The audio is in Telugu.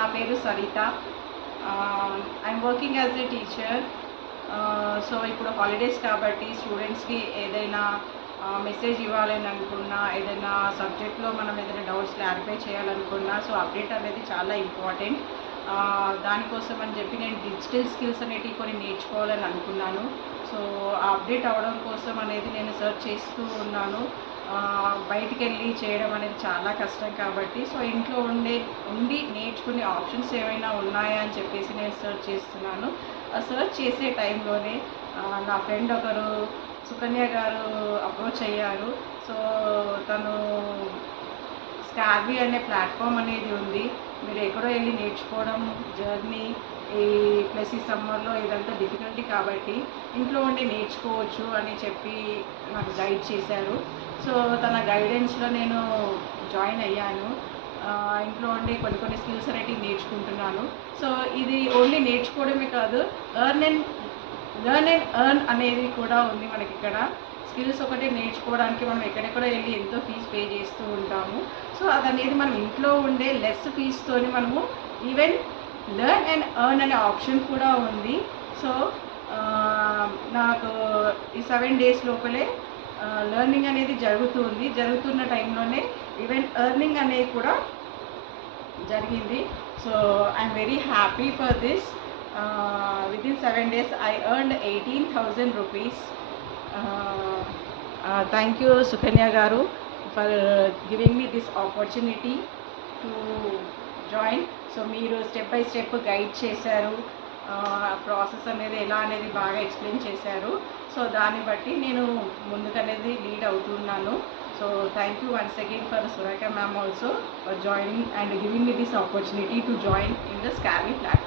నా పేరు Saritha. I'm working as a teacher. So ఇప్పుడు హాలిడేస్ కాబట్టి స్టూడెంట్స్కి ఏదైనా మెసేజ్ ఇవ్వాలని అనుకున్నా, ఏదైనా సబ్జెక్ట్లో మనం ఏదైనా డౌట్స్ క్లారిఫై చేయాలనుకున్నా, సో అప్డేట్ అనేది చాలా ఇంపార్టెంట్. దానికోసం అని చెప్పి నేను డిజిటల్ స్కిల్స్ అనేటివి కొన్ని నేర్చుకోవాలని అనుకున్నాను. సో ఆ అప్డేట్ అవ్వడం కోసం అనేది నేను సెర్చ్ చేస్తూ ఉన్నాను. బయటికి వెళ్ళి చేయడం అనేది చాలా కష్టం కాబట్టి, సో ఇంట్లో ఉండి నేర్చుకునే ఆప్షన్స్ ఏమైనా ఉన్నాయా అని చెప్పేసి నేను సెర్చ్ చేస్తున్నాను. సెర్చ్ చేసే టైంలోనే నా ఫ్రెండ్ ఒకరు సుకన్య గారు అప్రోచ్ అయ్యారు. సో తను స్కార్వీ అనే ప్లాట్ఫామ్ అనేది ఉంది, మీరు ఎక్కడో వెళ్ళి నేర్చుకోవడం జర్నీ ప్లస్ ఈ సమ్మర్లో ఇదంతా డిఫికల్టీ కాబట్టి ఇంట్లో ఉండి నేర్చుకోవచ్చు అని చెప్పి నాకు గైడ్ చేశారు. సో తన గైడెన్స్లో నేను జాయిన్ అయ్యాను. ఇంట్లో ఉండి కొన్ని స్కిల్స్ అనేటివి నేర్చుకుంటున్నాను. సో ఇది ఓన్లీ నేర్చుకోవడమే కాదు, లెర్న్ అండ్ ఎర్న్ అనేది కూడా ఉంది మనకి ఇక్కడ. స్కిల్స్ ఒకటే నేర్చుకోవడానికి మనం ఎక్కడెక్కడ వెళ్ళి ఎంతో ఫీజు పే చేస్తూ ఉంటాము. సో అదనేది మనం ఇంట్లో ఉండే లెస్ ఫీజుతోని మనము ఈవెన్ లెర్న్ అండ్ ఎర్న్ అనే ఆప్షన్ కూడా ఉంది. సో నాకు ఈ 7 days లోపలే లెర్నింగ్ అనేది జరుగుతున్న టైంలోనే ఈవెన్ ఎర్నింగ్ అనేది కూడా జరిగింది. So I'm very happy for this. within 7 days I earned 18,000 rupees. Thank you Sukanya garu for giving me this opportunity to join. So మీరు స్టెప్ బై స్టెప్ గైడ్ చేశారు, ప్రాసెస్ అనేది ఎలా అనేది బాగా ఎక్స్ప్లెయిన్ చేశారు. సో దాన్ని బట్టి నేను ముందుకనేది లీడ్ అవుతున్నాను. So thank you once again for Surekha ma'am also for joining and giving me this opportunity to join in the Scarvy platform.